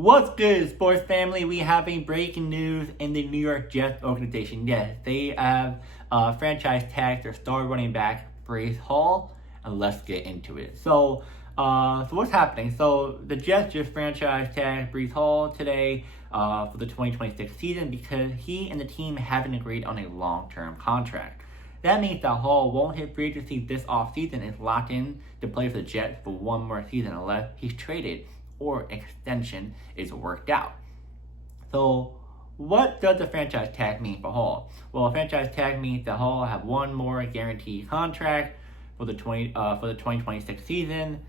What's good, sports family? We have a breaking news in the New York Jets organization. Yes, they have franchise tagged their star running back, Breece Hall, and let's get into it. So what's happening? So the Jets just franchise tagged Breece Hall today for the 2026 season because he and the team haven't agreed on a long-term contract. That means that Hall won't hit free agency this offseason and is locked in to play for the Jets for one more season unless he's traded or extension is worked out. So what does the franchise tag mean for Hall? Well, a franchise tag means that Hall have one more guaranteed contract for the 2026 season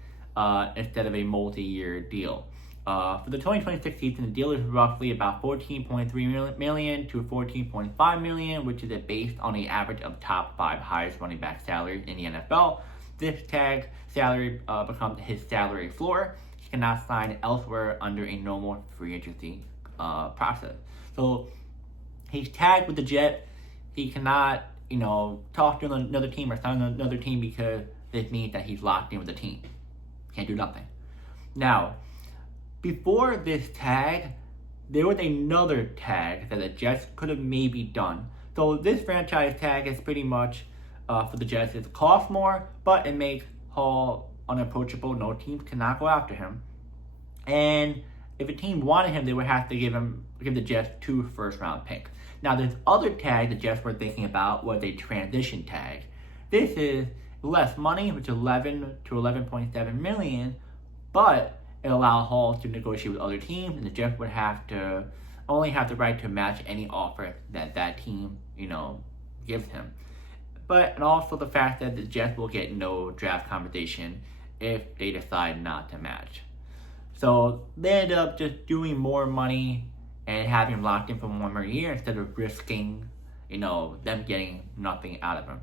instead of a multi-year deal. For the 2026 season, the deal is roughly about $14.3 million to $14.5 million, which is based on the average of top 5 highest running back salaries in the NFL. This tag salary becomes his salary floor. He cannot sign elsewhere under a normal free agency process. So he's tagged with the Jets. He cannot, talk to another team or sign another team because this means that he's locked in with the team. Can't do nothing. Now, before this tag, there was another tag that the Jets could have maybe done. So this franchise tag is pretty much for the Jets. It costs more, but it makes Hall unapproachable. No teams cannot go after him. And if a team wanted him, they would have to give the Jets 2 first-round picks. Now, this other tag the Jets were thinking about was a transition tag. This is less money, which is 11 to 11.7 million, but it allows Hall to negotiate with other teams, and the Jets would only have the right to match any offer that team, gives him. And also the fact that the Jets will get no draft compensation if they decide not to match. So they end up just doing more money and having him locked in for one more year instead of risking, them getting nothing out of him.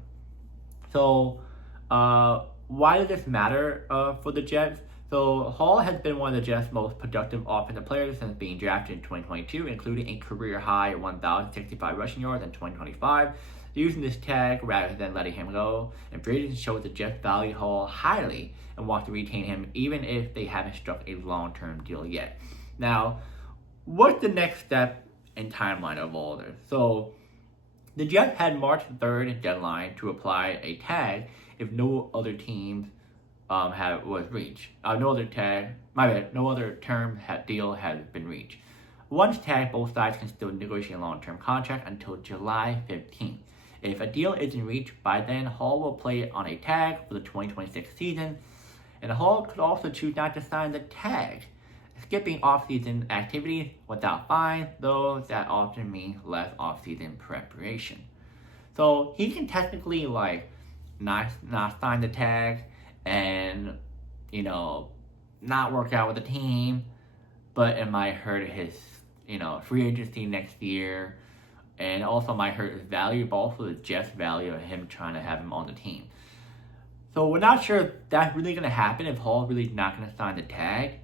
So why does this matter for the Jets? So Hall has been one of the Jets' most productive offensive players since being drafted in 2022, including a career-high 1,065 rushing yards in 2025. Using this tag rather than letting him go, and free agency shows the Jets value Hall highly and want to retain him even if they haven't struck a long-term deal yet. Now, what's the next step and timeline of all this? So, the Jets had March 3rd deadline to apply a tag if no other teams was reached. No other term deal has been reached. Once tagged, both sides can still negotiate a long-term contract until July 15th. If a deal isn't reached by then, Hall will play on a tag for the 2026 season, and Hall could also choose not to sign the tag, skipping off-season activities without fines, though that often means less off-season preparation. So he can technically not sign the tag and not work out with the team, but it might hurt his free agency next year. And also might hurt his value, but also the Jets' value of him trying to have him on the team. So we're not sure if that's really going to happen, if Hall's really not going to sign the tag.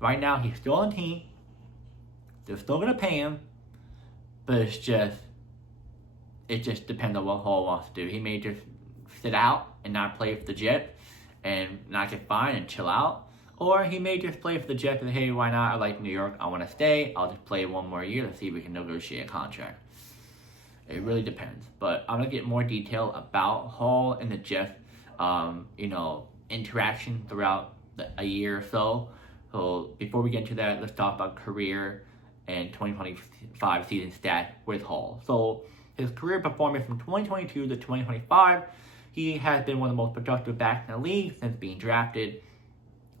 Right now, he's still on the team. They're still going to pay him. But it just depends on what Hall wants to do. He may just sit out and not play for the Jets and not get fined and chill out. Or he may just play for the Jets and, hey, why not? I like New York. I want to stay. I'll just play one more year to see if we can negotiate a contract. It really depends. But I'm going to get more detail about Hall and the Jets, interaction throughout a year or so. So before we get into that, let's talk about career and 2025 season stats with Hall. So his career performance from 2022 to 2025, he has been one of the most productive backs in the league since being drafted.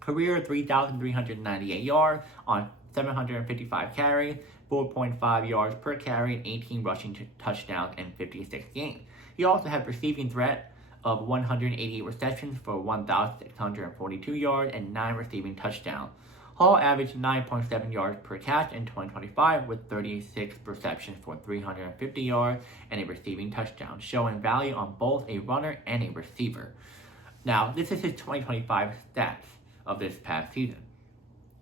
Career 3,398 yards on 755 carries, 4.5 yards per carry, and 18 rushing touchdowns in 56 games. He also had receiving threat of 188 receptions for 1,642 yards and 9 receiving touchdowns. Hall averaged 9.7 yards per catch in 2025 with 36 receptions for 350 yards and a receiving touchdown, showing value on both a runner and a receiver. Now, this is his 2025 stats of this past season.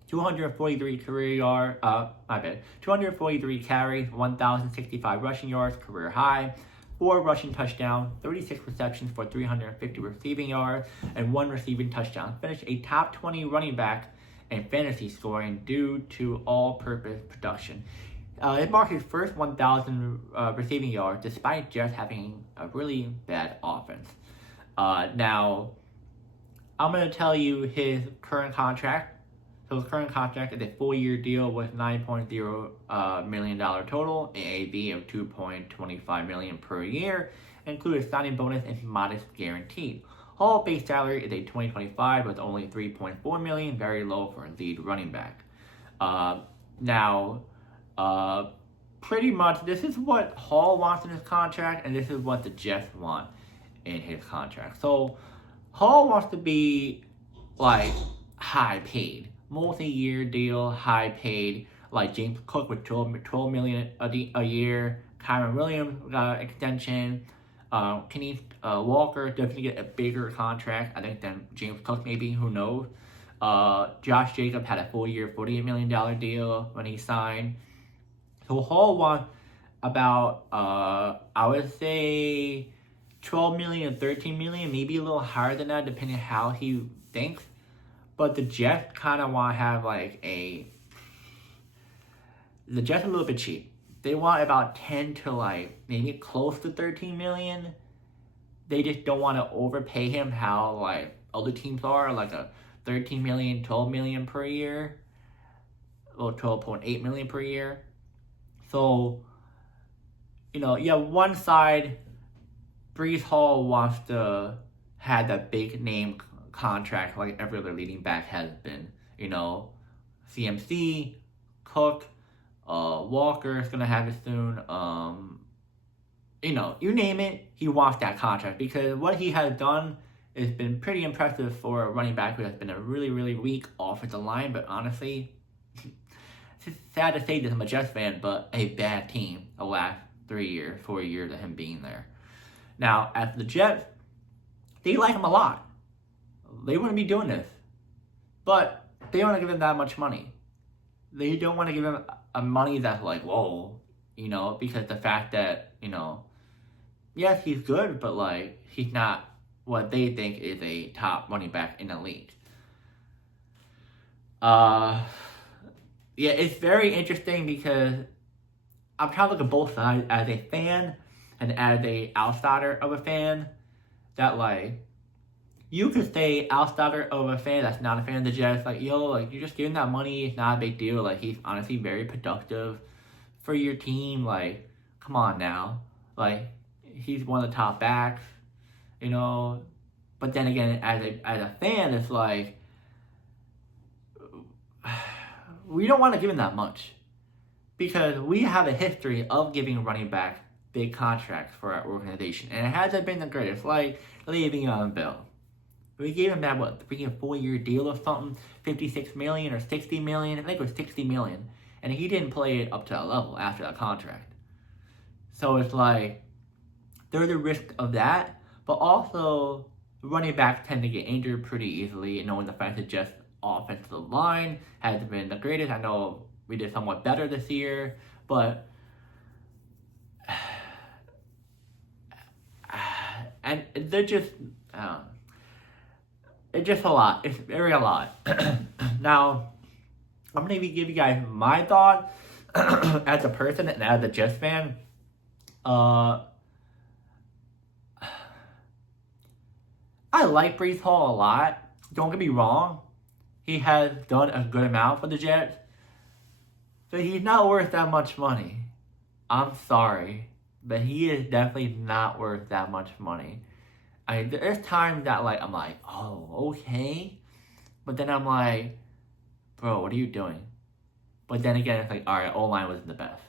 243 243 carries, 1,065 rushing yards, career high, 4 rushing touchdowns, 36 receptions for 350 receiving yards, and 1 receiving touchdown. Finished a top 20 running back in fantasy scoring due to all-purpose production. It marked his first 1,000 receiving yards despite just having a really bad offense. Now, I'm going to tell you his current contract. So his current contract is a 4-year deal with $9.0 million total, AAV of $2.25 million per year, including signing bonus and modest guaranteed. Hall base salary is a 2025 with only $3.4 million, very low for a lead running back. Pretty much this is what Hall wants in his contract, and this is what the Jets want in his contract. So Hall wants to be like high paid, multi-year deal, high paid, like James Cook with $12 million a year. Kyron Williams got an extension. Kenny Walker definitely get a bigger contract, I think, than James Cook maybe. Who knows? Josh Jacobs had a 4-year, $48 million deal when he signed. So Hall wants about, I would say, $12 million, $13 million, maybe a little higher than that, depending on how he thinks. But the Jets kind of want to have the Jets are a little bit cheap. They want about 10 to maybe close to 13 million. They just don't want to overpay him how other teams are, like a 13 million, 12 million per year, or 12.8 million per year. So, one side, Breece Hall wants to have that big name contract like every other leading back has been. CMC, Cook, Walker is going to have it soon. You name it, he wants that contract because what he has done has been pretty impressive for a running back who has been a really, really weak offensive line. But honestly, it's sad to say this, I'm a Jets fan, but a bad team the last 4 years of him being there. Now, as the Jets, they like him a lot. They wouldn't be doing this. But they don't want to give him that much money. They don't want to give him a money that's whoa, because the fact that, yes, he's good, but he's not what they think is a top running back in the league. It's very interesting because I'm trying to look at both sides as a fan and as a outsider of a fan. That you could say outsider of a fan that's not a fan of the Jets, you're just giving that money, it's not a big deal. He's honestly very productive for your team. Come on now. He's one of the top backs, But then again, as a fan, it's we don't want to give him that much because we have a history of giving running back big contracts for our organization, and it hasn't been the greatest. Le'Veon Bell. We gave him that 3 or 4 year deal or something, $56 million or $60 million. I think it was $60 million, and he didn't play it up to that level after that contract. So it's there's a risk of that, but also running backs tend to get injured pretty easily, knowing the fact that just offensive line hasn't been the greatest. I know we did somewhat better this year, but and they're just it's just a lot. It's very a lot. Now, I'm going to give you guys my thought as a person and as a Jets fan. I like Breece Hall a lot. Don't get me wrong. He has done a good amount for the Jets. But he's not worth that much money. I'm sorry. But he is definitely not worth that much money. There's times that I'm oh, okay. But then I'm bro, what are you doing? But then again, it's alright, O-line wasn't the best.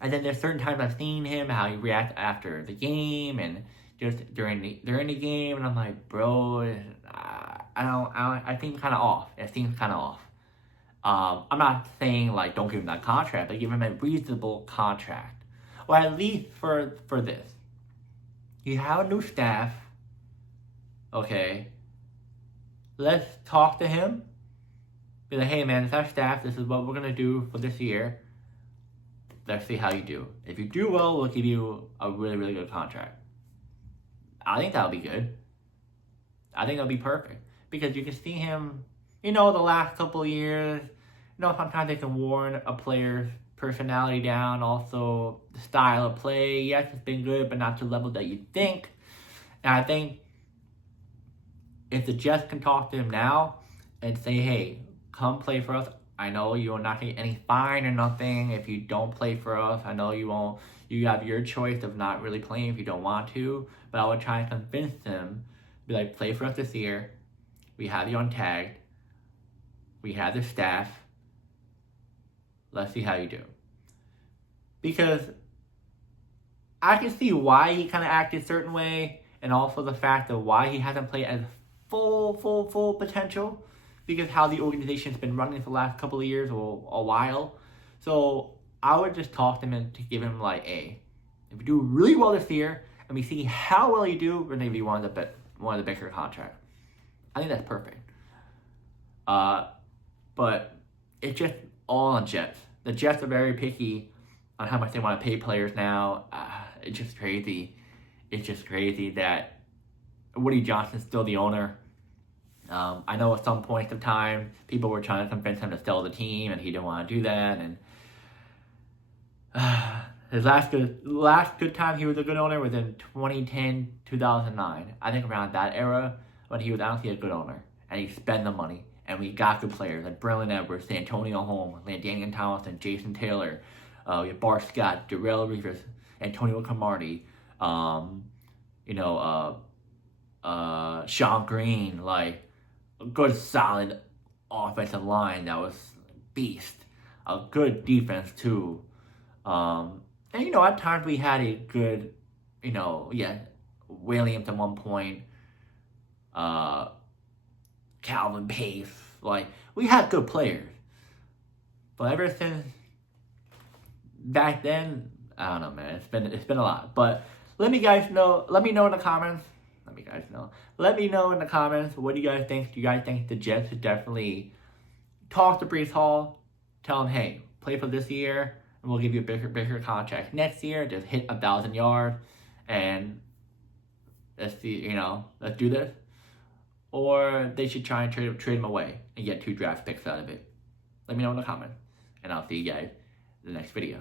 And then there's certain times I've seen him, how he reacts after the game and just during the game, and I'm bro, I think kind of off. It seems kind of off. I'm not saying don't give him that contract, but give him a reasonable contract. Or at least for this. You have a new staff. Okay. Let's talk to him. Be hey man, it's our staff. This is what we're going to do for this year. Let's see how you do. If you do well, we'll give you a really, really good contract. I think that'll be good. I think that'll be perfect. Because you can see him the last couple of years, sometimes they can warn a player's personality down, also the style of play. Yes, it's been good, but not to the level that you think. And I think if the Jets can talk to him now and say, hey, come play for us. I know you will not get any fine or nothing if you don't play for us. I know you won't. You have your choice of not really playing if you don't want to. But I would try and convince him, be like, play for us this year. We have you untagged. We have the staff. Let's see how you do. Because I can see why he kind of acted a certain way, and also the fact of why he hasn't played at full potential, because how the organization's been running for the last couple of years or a while. So I would just talk to him and to give him like, hey, if you do really well this year and we see how well you do, we're gonna give you one of the bigger contracts. I think that's perfect. But it's just all on Jets. The Jets are very picky on how much they want to pay players now. It's just crazy. It's just crazy that Woody Johnson's still the owner. I know at some point of time, people were trying to convince him to sell the team, and he didn't want to do that. And his last good time he was a good owner was in 2010, 2009. I think around that era when he was honestly a good owner, and he spent the money, and we got good players like Braylon Edwards, Antonio Holmes, LaDainian Tomlinson, Jason Taylor, we have Bart Scott, Darrell Reeves, Antonio Cromartie, Sean Green, like a good solid offensive line that was beast, a good defense too, and at times we had a good, Williams at one point, Calvin Pace, like we had good players, but ever since back then, I don't know, man. It's been a lot. But let me know in the comments. Let me know in the comments, what do you guys think? Do you guys think the Jets should definitely talk to Breece Hall, tell him, hey, play for this year, and we'll give you a bigger contract next year. Just hit 1,000 yards, and let's do this. Or they should try and trade him away and get 2 draft picks out of it. Let me know in the comments, and I'll see you guys in the next video.